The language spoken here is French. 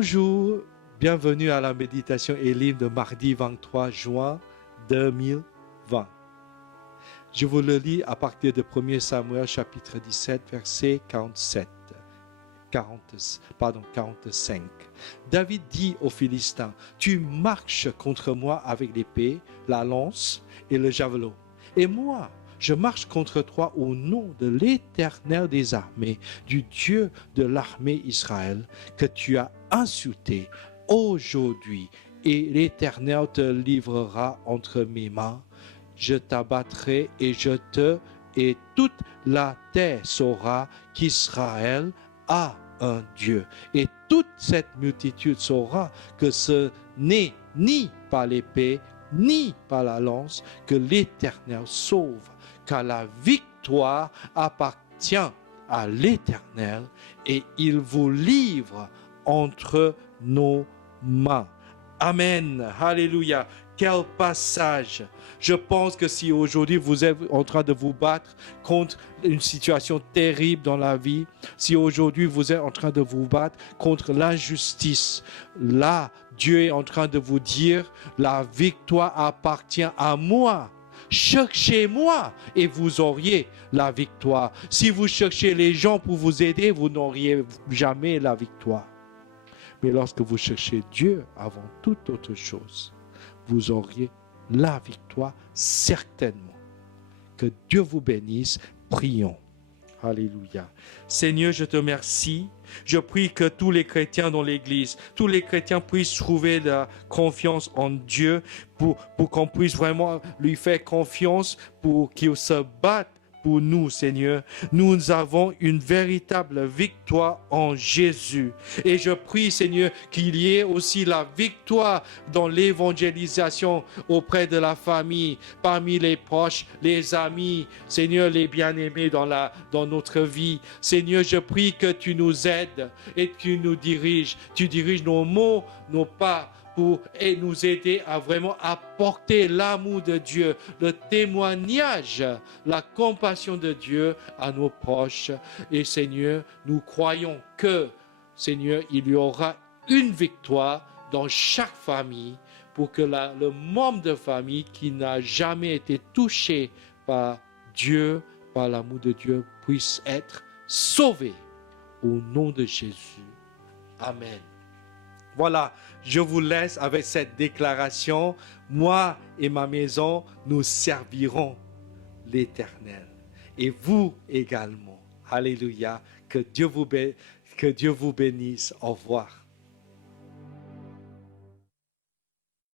Bonjour, bienvenue à la méditation Élim de mardi 23 juin 2020. Je vous le lis à partir de 1 Samuel chapitre 17 verset 45. David dit aux Philistins, tu marches contre moi avec l'épée, la lance et le javelot. Et moi, je marche contre toi au nom de l'Éternel des armées, du Dieu de l'armée Israël, que tu as insulté aujourd'hui. Et l'Éternel te livrera entre mes mains. Je t'abattrai et toute la terre saura qu'Israël a un Dieu. Et toute cette multitude saura que ce n'est ni par l'épée, ni par la lance que l'Éternel sauve, car la victoire appartient à l'Éternel et il vous livre entre nos mains. Amen. Alléluia. Quel passage! Je pense que si aujourd'hui vous êtes en train de vous battre contre une situation terrible dans la vie, si aujourd'hui vous êtes en train de vous battre contre l'injustice, là, Dieu est en train de vous dire, la victoire appartient à moi. Cherchez-moi et vous auriez la victoire. Si vous cherchez les gens pour vous aider, vous n'auriez jamais la victoire. Mais lorsque vous cherchez Dieu avant toute autre chose, vous auriez la victoire certainement. Que Dieu vous bénisse. Prions. Alléluia. Seigneur, je te remercie. Je prie que tous les chrétiens dans l'Église, tous les chrétiens puissent trouver la confiance en Dieu pour qu'on puisse vraiment lui faire confiance, pour qu'il se batte pour nous, Seigneur. Nous avons une véritable victoire en Jésus. Et je prie, Seigneur, qu'il y ait aussi la victoire dans l'évangélisation auprès de la famille, parmi les proches, les amis, Seigneur, les bien-aimés dans notre vie. Seigneur, je prie que tu nous aides et que tu nous diriges. Tu diriges nos mots, nos pas, pour nous aider à vraiment apporter l'amour de Dieu, le témoignage, la compassion de Dieu à nos proches. Et Seigneur, nous croyons que, Seigneur, il y aura une victoire dans chaque famille pour que le membre de famille qui n'a jamais été touché par Dieu, par l'amour de Dieu, puisse être sauvé au nom de Jésus. Amen. Voilà, je vous laisse avec cette déclaration. Moi et ma maison, nous servirons l'Éternel. Et vous également. Alléluia. Que Dieu vous bénisse. Au revoir.